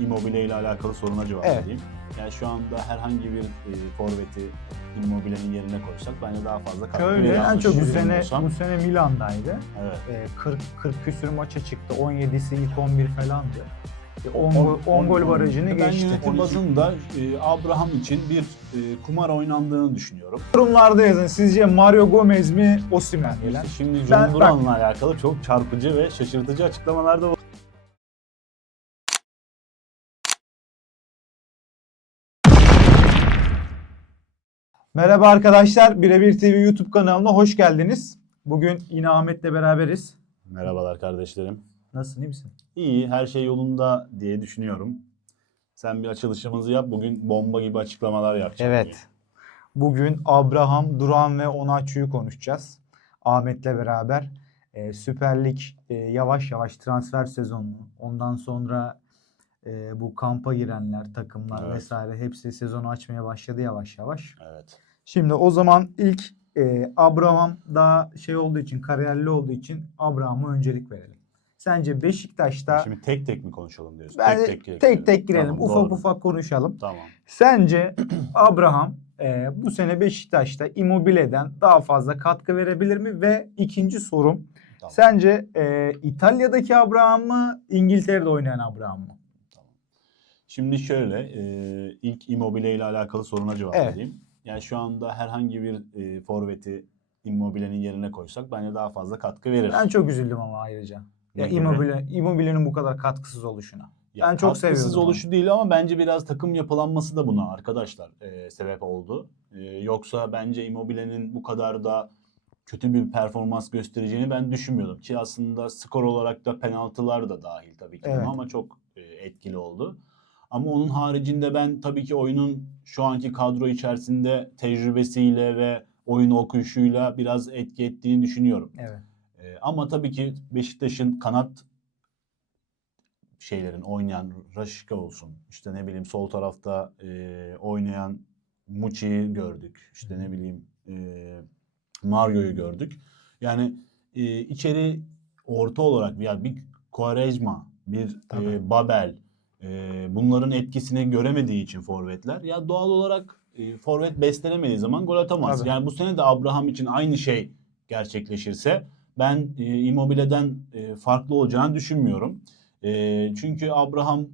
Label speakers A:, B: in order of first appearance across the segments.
A: Immobile ile alakalı soruna cevap
B: Evet.
A: vereyim. Yani şu anda herhangi bir e, forveti Immobile'nin yerine koysak bence daha fazla katkı
B: Şöyle en çok bu sene bu sene Milan'daydı.
A: Evet.
B: Ee, 40 40 küsür maça çıktı. 17'si ilk 11 falandı. E, 10
A: On-
B: gol 10
A: on-
B: gol barajını
A: ben
B: geçti.
A: yönetim
B: 12.
A: bazında e, Abraham için bir e, kumar oynandığını düşünüyorum.
B: Yorumlarda yazın. Sizce Mario Gomez mi Osimhen mi? lan?
A: İşte şimdi
B: Ben-
A: John Duran'la alakalı çok çarpıcı ve şaşırtıcı açıklamalar da var.
B: Merhaba arkadaşlar. Birebir TV YouTube kanalına hoş geldiniz. Bugün yine Ahmet'le beraberiz.
A: Merhabalar kardeşlerim.
B: Nasılsın iyi misin?
A: İyi, her şey yolunda diye düşünüyorum. Sen bir açılışımızı yap. Bugün bomba gibi açıklamalar yapacağım.
B: Evet. Bugün Abraham, Duran ve Onaçu'yu konuşacağız. Ahmet'le beraber. Ee, Süper Lig e, yavaş yavaş transfer sezonu. Ondan sonra e, bu kampa girenler, takımlar
A: Evet.
B: vesaire hepsi sezonu açmaya başladı yavaş yavaş.
A: Evet.
B: Şimdi o zaman ilk e, Abraham daha şey olduğu için, kariyerli olduğu için Abraham'a öncelik verelim. Sence Beşiktaş'ta
A: Şimdi tek tek mi konuşalım diyorsun?
B: ben tek tek, girelim.
A: Tamam,
B: ufak
A: doğru.
B: ufak konuşalım.
A: Tamam.
B: Sence Abraham e, bu sene Beşiktaş'ta Immobile'den daha fazla katkı verebilir mi? Ve ikinci sorum
A: Tamam.
B: sence e, İtalya'daki Abraham mı İngiltere'de oynayan Abraham mı?
A: Şimdi şöyle, e, ilk Immobile ile alakalı soruna cevap
B: Evet.
A: vereyim. Yani şu anda herhangi bir e, forveti Immobile'nin yerine koysak bence daha fazla katkı verir.
B: Ben çok üzüldüm ama ayrıca. Ya? Immobile, Immobile'nin bu kadar katkısız oluşuna.
A: Ya
B: ben çok
A: katkısız
B: seviyordum onu.
A: oluşu değil ama bence biraz takım yapılanması da buna arkadaşlar e, sebep oldu. E, yoksa bence Immobile'nin bu kadar da kötü bir performans göstereceğini ben düşünmüyordum. Ki aslında skor olarak da penaltılar da dahil tabii ki
B: Evet.
A: ama çok e, etkili oldu. Ama onun haricinde ben tabii ki oyunun şu anki kadro içerisinde tecrübesiyle ve oyun okuyuşuyla biraz etki ettiğini düşünüyorum.
B: Evet.
A: Ee, ama tabii ki Beşiktaş'ın kanat şeylerin oynayan Raşika olsun. İşte ne bileyim sol tarafta e, oynayan Muçi'yi gördük. İşte ne bileyim e, Mario'yu gördük. Yani e, içeri orta olarak yani bir Quaresma, bir
B: Tabii.
A: e, Babel e, bunların etkisini göremediği için forvetler ya doğal olarak e, forvet beslenemediği zaman gol atamaz.
B: Tabii.
A: Yani bu sene de Abraham için aynı şey gerçekleşirse ben e, Immobile'den e, farklı olacağını düşünmüyorum. E, çünkü Abraham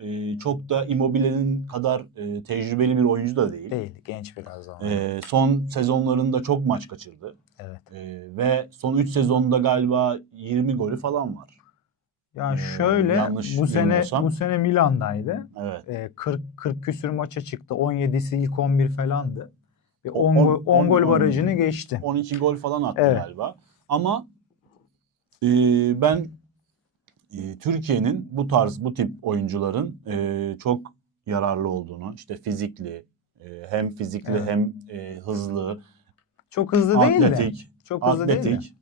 A: e, çok da Immobile'nin kadar e, tecrübeli bir oyuncu da değil.
B: Değil. Genç biraz daha.
A: E, son sezonlarında çok maç kaçırdı.
B: evet.
A: E, ve son 3 sezonda galiba 20 golü falan var.
B: Yani
A: Ee,
B: şöyle
A: yanlış
B: bu sene
A: bilmiyorsam.
B: bu sene Milan'daydı.
A: Evet.
B: E, 40 40 küsür maça çıktı. 17'si ilk 11 falandı. Ve 10
A: On-
B: gol, 10
A: on-
B: gol barajını geçti.
A: 12 gol falan attı
B: Evet.
A: galiba. Ama e, ben e, Türkiye'nin bu tarz bu tip oyuncuların e, çok yararlı olduğunu işte fizikli e, hem fizikli
B: Evet.
A: hem e, hızlı
B: Çok hızlı değil de.
A: atletik
B: Çok hızlı değil de.
A: atletik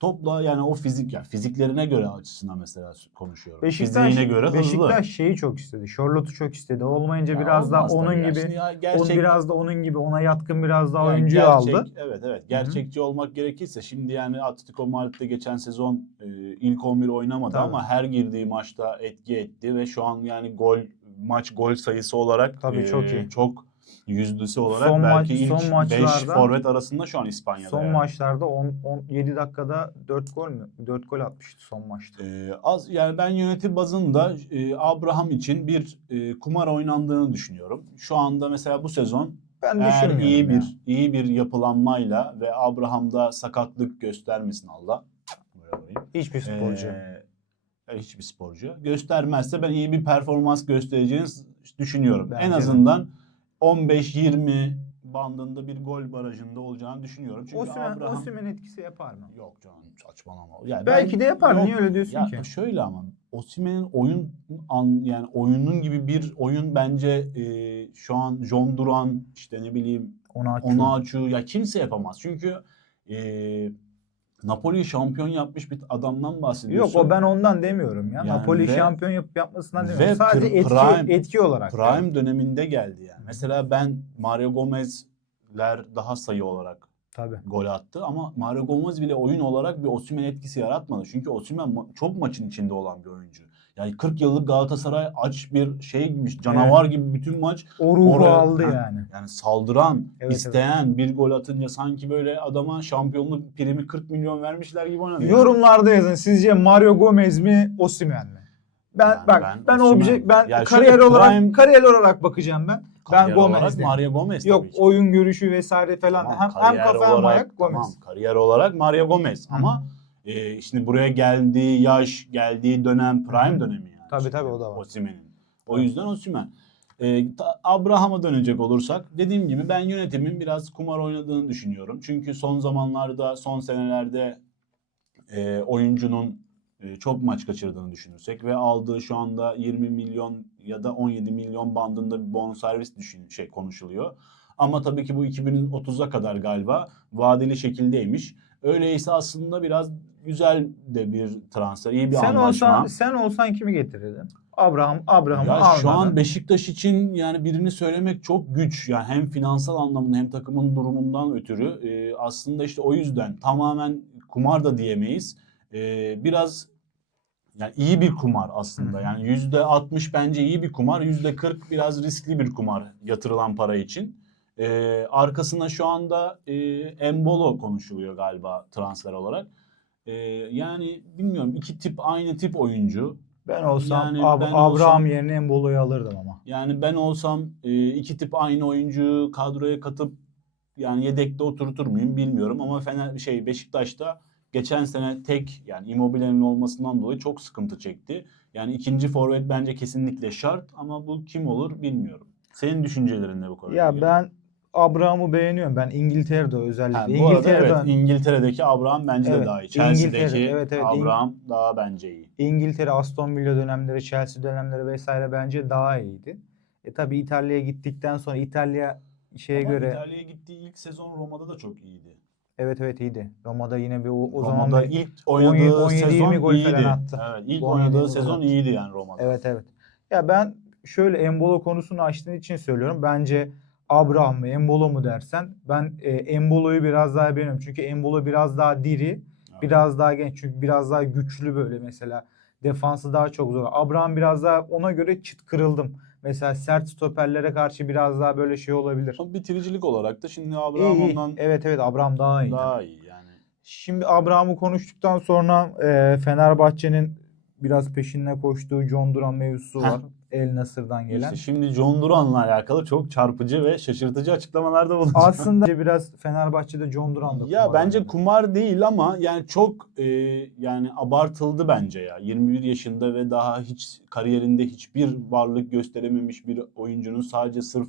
A: topla yani o fizik ya fiziklerine göre açısından mesela konuşuyorum.
B: Beşiktaş,
A: Fiziğine göre hızlı.
B: Beşiktaş şeyi çok istedi. Charlotte'u çok istedi. Olmayınca
A: Ya
B: biraz daha onun
A: ya.
B: gibi
A: ya
B: on
A: gerçek-
B: biraz da onun gibi ona yatkın biraz daha
A: Yani gerçek-
B: aldı.
A: Evet evet. Gerçekçi olmak gerekirse şimdi yani Atletico Madrid'de geçen sezon e, ilk 11 oynamadı
B: Tabii.
A: ama her girdiği maçta etki etti ve şu an yani gol maç gol sayısı olarak
B: Tabii, çok iyi.
A: çok yüzdüsü olarak
B: Son maç-
A: belki ilk
B: son
A: 5
B: maçlarda-
A: forvet arasında şu an İspanya'da.
B: Son
A: yani.
B: maçlarda 10 17 dakikada 4 gol mü? 4 gol atmıştı son maçta.
A: Ee, az yani ben yönetim bazında e, Abraham için bir e, kumar oynandığını düşünüyorum. Şu anda mesela bu sezon
B: Ben
A: Eğer iyi
B: ya.
A: bir iyi bir yapılanmayla ve Abraham'da sakatlık göstermesin Allah.
B: Hiçbir sporcu.
A: Ee, hiçbir sporcu göstermezse ben iyi bir performans göstereceğini düşünüyorum.
B: Bence
A: en
B: de.
A: Azından 15-20 bandında bir gol barajında olacağını düşünüyorum. Çünkü
B: Osimhen,
A: Abraham
B: Osimhen etkisi yapar mı?
A: yok canım saçmalama. Yani
B: Belki
A: ben-
B: de yapar.
A: Yok,
B: Niye öyle diyorsun
A: ya
B: ki?
A: şöyle ama Osimhen'in oyun an yani oyunun gibi bir oyun bence e, şu an John Duran işte ne bileyim
B: açıyor.
A: Onaçu ya kimse yapamaz. Çünkü e, Napoli'yi şampiyon yapmış bir adamdan
B: Yok
A: bahsediyorsun.
B: o ben ondan demiyorum ya.
A: Yani
B: Napoli
A: ve-
B: şampiyon yapıp yapmasından demiyorum. Sadece etki,
A: prime-
B: etki olarak.
A: Prime döneminde geldi yani. Mesela ben Mario Gomez'ler daha sayı olarak
B: Tabii.
A: gol attı ama Mario Gomez bile oyun olarak bir Osimhen etkisi yaratmadı. Çünkü Osimhen ma- çok maçın içinde olan bir oyuncu. Yani 40 yıllık Galatasaray aç bir şey gibi, canavar gibi bütün maç
B: O ruhu
A: Oraya-
B: aldı
A: Ha.
B: yani.
A: yani saldıran,
B: Evet,
A: isteyen, bir gol atınca sanki böyle adama şampiyonluk primi 40 milyon vermişler gibi oynadı. yani.
B: Yorumlarda yazın. Sizce Mario Gomez mi, Osimhen mi? Ben
A: Yani
B: bak
A: ben
B: ben, obje ben
A: Ya
B: kariyer
A: şöyle
B: olarak
A: prime-
B: kariyer olarak bakacağım ben. Ben Gomez'de.
A: Mario Gomez
B: Yok
A: ki.
B: oyun görüşü vesaire falan
A: Tamam,
B: hem, hem kafa hem
A: olarak-
B: ayak Gomez.
A: Tamam, kariyer olarak Mario Gomez
B: Hı.
A: ama e, şimdi buraya geldiği yaş, geldiği dönem prime
B: Hı.
A: dönemi yani.
B: Tabii, tabii, o da var.
A: Osimhen'in. O yüzden Osimhen. E, Abraham'a dönecek olursak dediğim gibi ben yönetimin biraz kumar oynadığını düşünüyorum. Çünkü son zamanlarda, son senelerde e, oyuncunun çok maç kaçırdığını düşünürsek ve aldığı şu anda 20 milyon ya da 17 milyon bandında bir bonservis düşün şey konuşuluyor. Ama tabii ki bu 2030'a kadar galiba vadeli şekildeymiş. Öyleyse aslında biraz güzel de bir transfer, iyi bir
B: Sen
A: anlaşma.
B: olsan sen olsan kimi getirirdin? Abraham Abraham'ı
A: Ya
B: almadın.
A: şu an Beşiktaş için yani birini söylemek çok güç. Yani hem finansal anlamda hem takımın durumundan ötürü e, aslında işte o yüzden tamamen kumar da diyemeyiz. E, biraz yani iyi bir kumar aslında. Yani yüzde 60 bence iyi bir kumar. Yüzde 40 biraz riskli bir kumar yatırılan para için. E, arkasına şu anda e, Embolo konuşuluyor galiba transfer olarak. E, yani bilmiyorum iki tip aynı tip oyuncu.
B: ben olsam
A: Yani
B: Ab-
A: ben
B: Abraham
A: olsam-
B: yerine Embolo'yu alırdım ama.
A: Yani ben olsam e, iki tip aynı oyuncuyu kadroya katıp yani yedekte oturtur muyum bilmiyorum ama Fener şey Beşiktaş'ta geçen sene tek yani Immobile'nin olmasından dolayı çok sıkıntı çekti. Yani ikinci forvet bence kesinlikle şart ama bu kim olur bilmiyorum. Senin düşüncelerin ne bu konuda?
B: Ya ben Abraham'ı beğeniyorum. Ben İngiltere'de özellikle.
A: Ha, bu arada
B: İngiltere'de
A: evet İngiltere'deki Abraham bence de
B: Evet,
A: daha iyi. Chelsea'deki
B: evet, evet, İng-
A: Abraham daha bence iyi.
B: İngiltere, Aston Villa dönemleri, Chelsea dönemleri vesaire bence daha iyiydi. E tabi İtalya'ya gittikten sonra İtalya şeye
A: Ama
B: göre
A: İtalya'ya gittiği ilk sezon Roma'da da çok iyiydi.
B: Evet evet iyiydi. Roma'da yine bir o, o zaman
A: Roma'da ilk oynadığı
B: 17-20
A: sezon
B: gol
A: iyiydi.
B: falan attı.
A: Evet, ilk
B: 17-20
A: oynadığı sezon
B: attı.
A: iyiydi yani Roma'da.
B: Evet evet. Ya ben şöyle Embolo konusunu açtığın için söylüyorum. Bence Abraham mı Embolo mu dersen ben e, Embolo'yu biraz daha beğeniyorum. Çünkü Embolo biraz daha diri,
A: Evet.
B: biraz daha genç. Çünkü biraz daha güçlü böyle mesela. Defansı daha çok zor. Abraham biraz daha ona göre çıt kırıldım. Mesela sert stoperlere karşı biraz daha böyle şey olabilir.
A: Ama bitiricilik olarak da şimdi
B: İyi,
A: Abraham
B: iyi.
A: ondan
B: Evet evet Abraham daha iyi.
A: daha iyi yani.
B: Şimdi Abraham'ı konuştuktan sonra e, Fenerbahçe'nin biraz peşinde koştuğu John Duran mevzusu
A: Heh.
B: var. El Nasır'dan gelen.
A: İşte şimdi John Duran'la alakalı çok çarpıcı ve şaşırtıcı açıklamalarda bulundu.
B: Aslında biraz Fenerbahçe'de John Duran da
A: ya
B: kumar
A: bence
B: oynadı.
A: kumar değil ama yani çok e, yani abartıldı bence ya. 21 yaşında ve daha hiç kariyerinde hiçbir varlık gösterememiş bir oyuncunun sadece sırf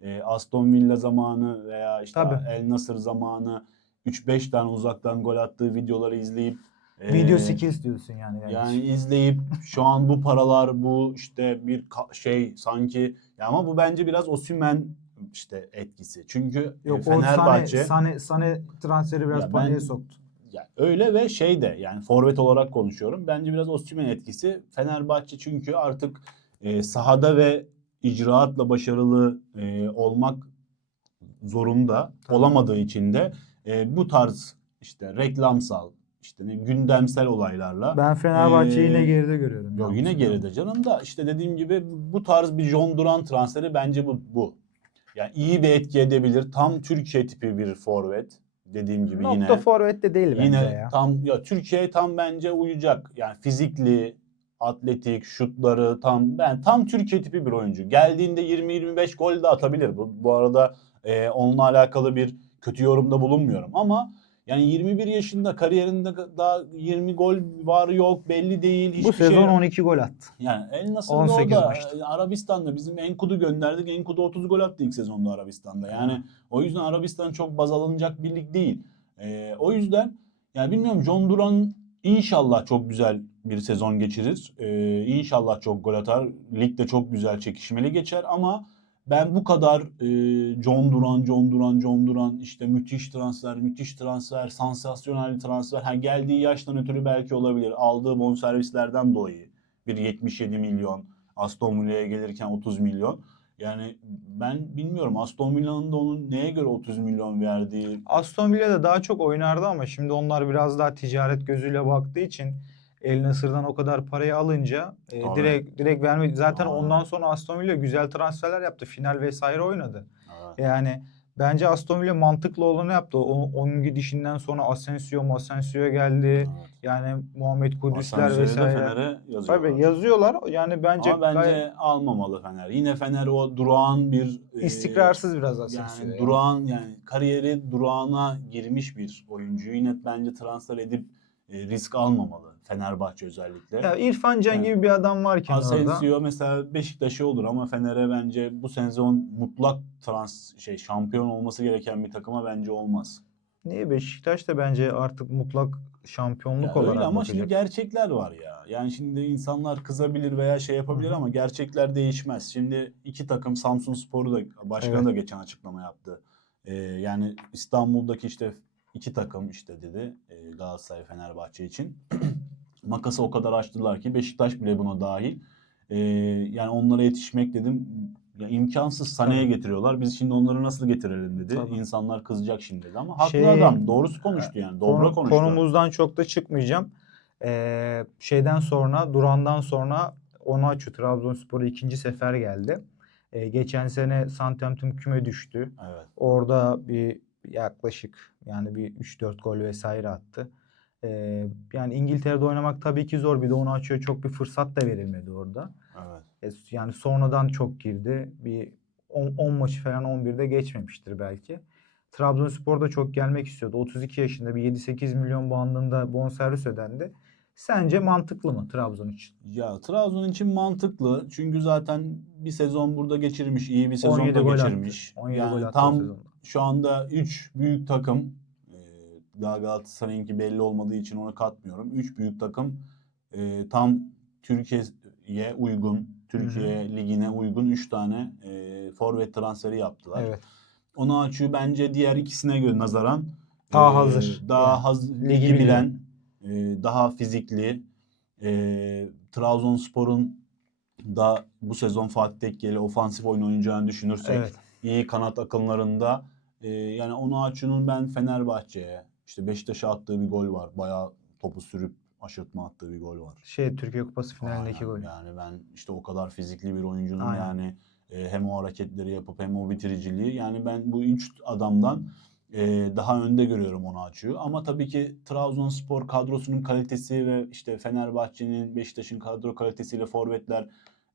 A: e, Aston Villa zamanı veya işte
B: Tabii.
A: El Nasır zamanı 3-5 tane uzaktan gol attığı videoları izleyip
B: Video skills diyorsun yani.
A: Yani izleyip şu an bu paralar bu işte bir şey sanki ya ama bu bence biraz Osimhen işte etkisi. Çünkü e,
B: Yok
A: Fenerbahçe
B: Sane, Sane, Sane transferi biraz
A: Ya
B: paniğe soktu.
A: yani öyle ve şey de yani forvet olarak konuşuyorum. Bence biraz Osimhen etkisi. Fenerbahçe çünkü artık e, sahada ve icraatla başarılı e, olmak zorunda
B: Tabii.
A: olamadığı için de e, bu tarz işte reklamsal işte ne gündemsel olaylarla
B: Ben Fenerbahçe'yi
A: Ee,
B: yine geride görüyorum.
A: Yok yine geride canım da işte dediğim gibi bu tarz bir John Duran transferi bence bu. bu. Yani iyi bir etki edebilir. Tam Türkiye tipi bir forvet dediğim gibi
B: Nokta
A: yine.
B: forvet de değil bence
A: Yine
B: ya.
A: tam ya Türkiye tam bence uyacak. Yani fizikli, atletik, şutları tam ben tam Türkiye tipi bir oyuncu. Geldiğinde 20-25 gol de atabilir. Bu bu arada e, onunla alakalı bir kötü yorumda bulunmuyorum ama yani 21 yaşında kariyerinde daha 20 gol var yok belli değil.
B: Bu
A: hiçbir
B: sezon
A: şey yok.
B: 12 gol attı.
A: Yani El Nasır'da
B: 18
A: o da
B: maçta.
A: Arabistan'da bizim Enkudu gönderdik. Enkudu 30 gol attı ilk sezonda Arabistan'da. Yani o yüzden Arabistan çok baz alınacak bir lig değil. E, o yüzden yani bilmiyorum John Duran inşallah çok güzel bir sezon geçirir. E, inşallah çok gol atar. Lig de çok güzel çekişmeli geçer ama ben bu kadar e, John Duran, John Duran, John Duran işte müthiş transfer, müthiş transfer, sansasyonel transfer. Ha, geldiği yaştan ötürü belki olabilir. Aldığı bonservislerden dolayı bir 77 milyon. Aston Villa'ya gelirken 30 milyon. Yani ben bilmiyorum Aston Villa'nın da onun neye göre 30 milyon verdiği
B: Aston Villa'da daha çok oynardı ama şimdi onlar biraz daha ticaret gözüyle baktığı için El Nasır'dan o kadar parayı alınca e, direkt direkt vermedi. Zaten
A: Aynen.
B: ondan sonra Aston Villa güzel transferler yaptı. Final vesaire oynadı.
A: Evet.
B: Yani bence Aston Villa mantıklı olanı yaptı. O, onun gidişinden sonra Asensio, Asensio geldi.
A: Evet.
B: Yani Muhammed Kudüsler
A: de
B: vesaire.
A: Fener'e yazıyorlar.
B: Tabii yazıyorlar. Yani bence,
A: Ama bence
B: gayet
A: almamalı Fener. Yine Fener o durağan bir e,
B: istikrarsız biraz Asensio.
A: yani
B: ya.
A: durağan yani kariyeri durağına girmiş bir oyuncuyu yine bence transfer edip e, risk almamalı Fenerbahçe özellikle.
B: Ya İrfan Can
A: Yani
B: gibi bir adam varken orada.
A: Asensio mesela Beşiktaş'a olur ama Fener'e bence bu sezon mutlak trans şey şampiyon olması gereken bir takıma bence olmaz.
B: Niye Beşiktaş da bence artık mutlak şampiyonluk
A: Ya
B: olarak
A: öyle ama
B: bakacak.
A: şimdi gerçekler var ya. Yani şimdi insanlar kızabilir veya şey yapabilir
B: hı.
A: ama gerçekler değişmez. Şimdi iki takım Samsun Spor'u da başkanı
B: Evet.
A: da geçen açıklama yaptı. Ee, yani İstanbul'daki işte iki takım işte dedi e, Galatasaray Fenerbahçe için. Makası o kadar açtılar ki Beşiktaş bile buna dahil. Ee, yani onlara yetişmek dedim ya imkansız Sane'ye getiriyorlar. Biz şimdi onları nasıl getirelim dedi.
B: Tabii.
A: İnsanlar kızacak şimdi dedi ama haklı
B: Şey-
A: adam. Doğrusu konuştu yani. Dobra
B: Konu-
A: konuştu.
B: konumuzdan çok da çıkmayacağım. Ee, şeyden sonra, Duran'dan sonra Onaçu Trabzonspor'a ikinci sefer geldi. Ee, geçen sene Southampton küme düştü.
A: Evet.
B: Orada bir yaklaşık yani bir 3-4 gol vesaire attı. Ee, yani İngiltere'de oynamak tabii ki zor. Bir de Onaçu'ya çok bir fırsat da verilmedi orada.
A: Evet.
B: E, Yani sonradan çok girdi. Bir 10 maçı falan 11'de geçmemiştir belki. Trabzonspor da çok gelmek istiyordu. 32 yaşında bir 7-8 milyon bandında bonservis ödendi. Sence mantıklı mı Trabzon için?
A: Ya Trabzon için mantıklı. Çünkü zaten bir sezon burada geçirmiş, iyi bir sezon
B: 17
A: da geçirmiş.
B: attı. 17
A: yani
B: gol
A: tam. Şu anda 3 büyük takım e, daha Galatasaray'ınki belli olmadığı için onu katmıyorum. 3 büyük takım e, tam Türkiye'ye uygun, Türkiye ligine uygun 3 tane e, forvet transferi yaptılar.
B: Evet.
A: Onu açıyor bence diğer ikisine göre nazaran
B: Daha
A: e,
B: hazır.
A: Daha
B: Yani
A: hazır,
B: ligi
A: ligi bilen, e, daha fizikli. E, Trabzonspor'un da bu sezon Fatih Tekke'yle ofansif oyun oynayacağını düşünürsek
B: Evet.
A: İyi kanat akımlarında e, yani onu açının ben Fenerbahçe'ye işte Beşiktaş'a attığı bir gol var. Bayağı topu sürüp aşırtma attığı bir gol var.
B: Şey Türkiye Kupası finalindeki
A: Aynen.
B: gol.
A: Yani ben işte o kadar fizikli bir oyuncunun
B: Aynen.
A: yani e, hem o hareketleri yapıp hem o bitiriciliği yani ben bu üç adamdan e, daha önde görüyorum onu açıyor. Ama tabii ki Trabzonspor kadrosunun kalitesi ve işte Fenerbahçe'nin Beşiktaş'ın kadro kalitesiyle forvetler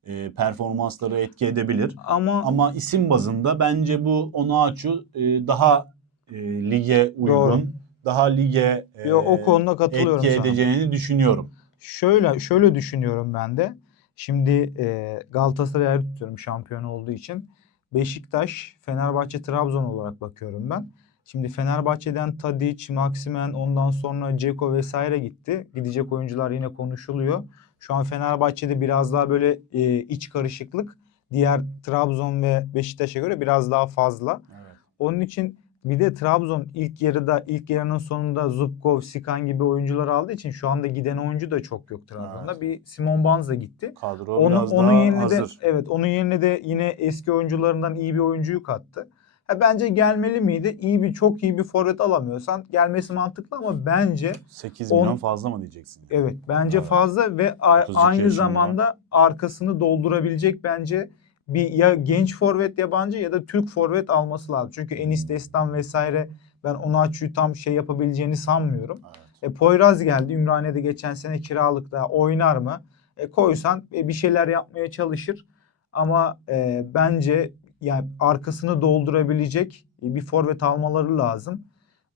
A: e, performansları etki edebilir.
B: Ama,
A: Ama isim bazında bence bu Onaçu e, daha e, lige uygun,
B: Doğru.
A: daha lige e,
B: Yo, o konuda katılıyorum
A: etki
B: sana.
A: edeceğini düşünüyorum.
B: Şöyle şöyle düşünüyorum ben de. Şimdi e, Galatasaray'ı tutuyorum şampiyon olduğu için. Beşiktaş, Fenerbahçe, Trabzon olarak bakıyorum ben. Şimdi Fenerbahçe'den Tadic, Maximen, ondan sonra Ceko vesaire gitti. Gidecek oyuncular yine konuşuluyor. Şu an Fenerbahçe'de biraz daha böyle e, iç karışıklık diğer Trabzon ve Beşiktaş'a göre biraz daha fazla.
A: Evet.
B: Onun için bir de Trabzon ilk yarıda ilk yarının sonunda Zubkov, Sikan gibi oyuncular aldığı için şu anda giden oyuncu da çok yok Trabzon'da.
A: Evet.
B: Bir Simon Banza gitti.
A: Kadro
B: Onun
A: biraz
B: onun
A: daha
B: yerine de
A: hazır.
B: evet onun yerine de yine eski oyuncularından iyi bir oyuncuyu kattı. Ha, bence gelmeli miydi? İyi bir çok iyi bir forvet alamıyorsan gelmesi mantıklı ama bence
A: 8
B: On-
A: milyon fazla mı diyeceksin?
B: evet bence
A: Evet.
B: fazla ve a-
A: 32
B: aynı
A: yaşında.
B: zamanda arkasını doldurabilecek bence bir ya genç forvet yabancı ya da Türk forvet alması lazım. Çünkü Enis Destan vesaire ben onu açıyı tam şey yapabileceğini sanmıyorum.
A: Evet.
B: E, Poyraz geldi. Ümraniye'de geçen sene kiralıkta oynar mı? E, koysan e, bir şeyler yapmaya çalışır. Ama e, bence yani arkasını doldurabilecek e, bir forvet almaları lazım.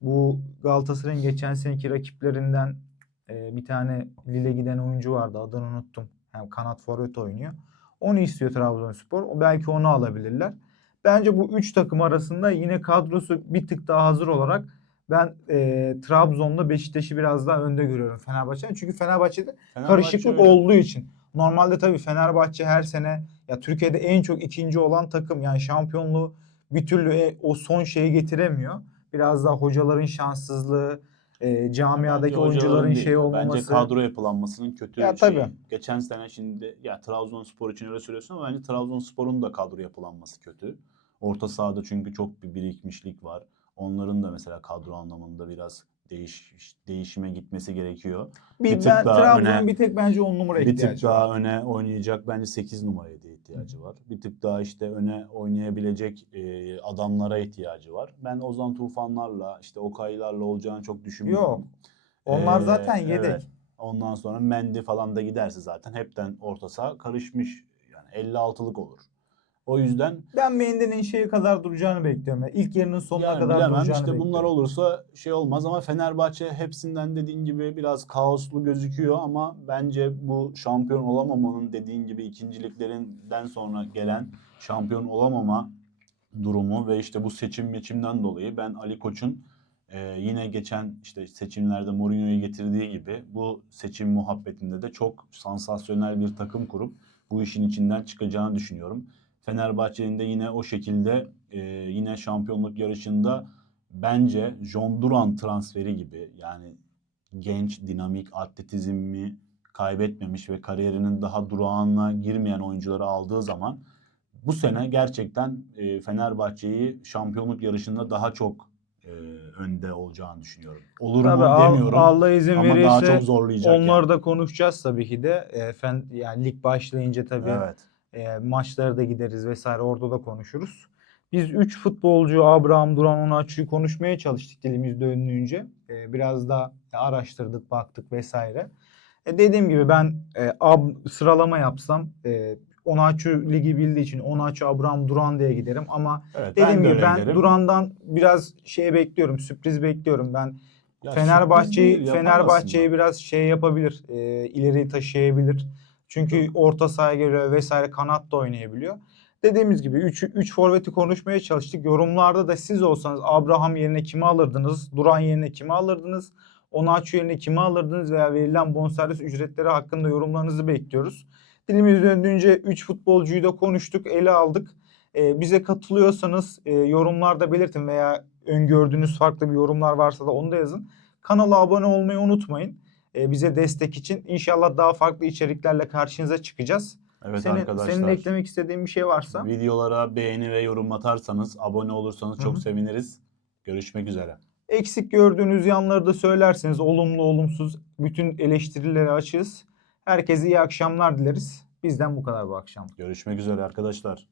B: Bu Galatasaray'ın geçen seneki rakiplerinden e, bir tane Lille giden oyuncu vardı. Adını unuttum. Yani kanat forvet oynuyor. Onu istiyor Trabzonspor. O belki onu alabilirler. Bence bu üç takım arasında yine kadrosu bir tık daha hazır olarak ben e, Trabzon'da Beşiktaş'ı biraz daha önde görüyorum Fenerbahçe'den. Çünkü Fenerbahçe'de
A: Fenerbahçe
B: karışıklık
A: öyle.
B: olduğu için. Normalde tabii Fenerbahçe her sene ya Türkiye'de en çok ikinci olan takım yani şampiyonluğu bir türlü e, o son şeyi getiremiyor. Biraz daha hocaların şanssızlığı, e, camiadaki
A: Bence
B: oyuncuların şey olmaması.
A: Bence kadro yapılanmasının kötü
B: Ya
A: şeyi.
B: tabii.
A: Geçen sene şimdi ya Trabzonspor için öyle söylüyorsun ama bence Trabzonspor'un da kadro yapılanması kötü. Orta sahada çünkü çok bir birikmişlik var. Onların da mesela kadro anlamında biraz değiş değişime gitmesi gerekiyor.
B: Bir,
A: Bir tık
B: ben,
A: daha
B: Trabzon'un
A: öne-
B: bir tek bence 10 numara
A: Bir
B: ihtiyacı
A: tık daha
B: var.
A: öne oynayacak bence 8 numaraya da ihtiyacı var. Bir tık daha işte öne oynayabilecek e, adamlara ihtiyacı var. Ben Ozan Tufanlarla işte Okaylarla olacağını çok düşünmüyorum.
B: Yok. Onlar
A: Ee,
B: zaten yedek.
A: evet. Ondan sonra Mendy falan da giderse zaten hepten orta saha karışmış. Yani 56'lık olur. O yüzden
B: Ben Mendy'nin şeyi kadar duracağını bekliyorum. Yani ilk yarının sonuna
A: yani
B: kadar
A: bilemem
B: duracağını
A: işte bunlar olursa şey olmaz ama Fenerbahçe hepsinden dediğin gibi biraz kaoslu gözüküyor ama bence bu şampiyon olamamanın dediğin gibi ikinciliklerinden sonra gelen şampiyon olamama durumu ve işte bu seçim meçimden dolayı ben Ali Koç'un e, yine geçen işte seçimlerde Mourinho'yu getirdiği gibi bu seçim muhabbetinde de çok sansasyonel bir takım kurup bu işin içinden çıkacağını düşünüyorum. Fenerbahçe'nin de yine o şekilde e, yine şampiyonluk yarışında bence John Duran transferi gibi yani genç, dinamik, atletizmi kaybetmemiş ve kariyerinin daha durağına girmeyen oyuncuları aldığı zaman bu sene gerçekten e, Fenerbahçe'yi şampiyonluk yarışında daha çok e, önde olacağını düşünüyorum. Olur
B: Tabii
A: mu
B: Al-
A: demiyorum
B: Allah izin
A: ama daha
B: verirse
A: çok zorlayacak.
B: onları
A: yani.
B: da konuşacağız tabii ki de. E, fen, yani lig başlayınca tabii
A: Evet.
B: E, maçlara da gideriz vesaire orada da konuşuruz. Biz 3 futbolcu Abraham Duran Onaçu'yu konuşmaya çalıştık dilimiz döndüğünce. E, biraz da araştırdık, baktık vesaire. E, dediğim gibi ben e, ab, sıralama yapsam e, Onaçu ligi bildiği için Onaçu Abraham Duran diye giderim ama
A: Evet,
B: dediğim
A: de
B: gibi ben
A: giderim.
B: Duran'dan biraz şey bekliyorum, sürpriz bekliyorum. Ben Fenerbahçe'yi Fenerbahçe'yi biraz şey yapabilir. E, ileri taşıyabilir. Çünkü orta sahaya geliyor vesaire kanat da oynayabiliyor. Dediğimiz gibi 3 3 forveti konuşmaya çalıştık. Yorumlarda da siz olsanız Abraham yerine kimi alırdınız? Duran yerine kimi alırdınız? Onaçu yerine kimi alırdınız veya verilen bonservis ücretleri hakkında yorumlarınızı bekliyoruz. Dilimiz döndüğünce 3 futbolcuyu da konuştuk, ele aldık. E, bize katılıyorsanız e, yorumlarda belirtin veya öngördüğünüz farklı bir yorumlar varsa da onu da yazın. Kanala abone olmayı unutmayın. E, bize destek için. İnşallah daha farklı içeriklerle karşınıza çıkacağız.
A: Evet
B: senin,
A: arkadaşlar.
B: senin eklemek istediğin bir şey varsa.
A: Videolara beğeni ve yorum atarsanız, abone olursanız çok
B: hı.
A: seviniriz. Görüşmek üzere.
B: Eksik gördüğünüz yanları da söylerseniz olumlu olumsuz bütün eleştirilere açığız. Herkese iyi akşamlar dileriz. Bizden bu kadar bu akşam.
A: Görüşmek üzere arkadaşlar.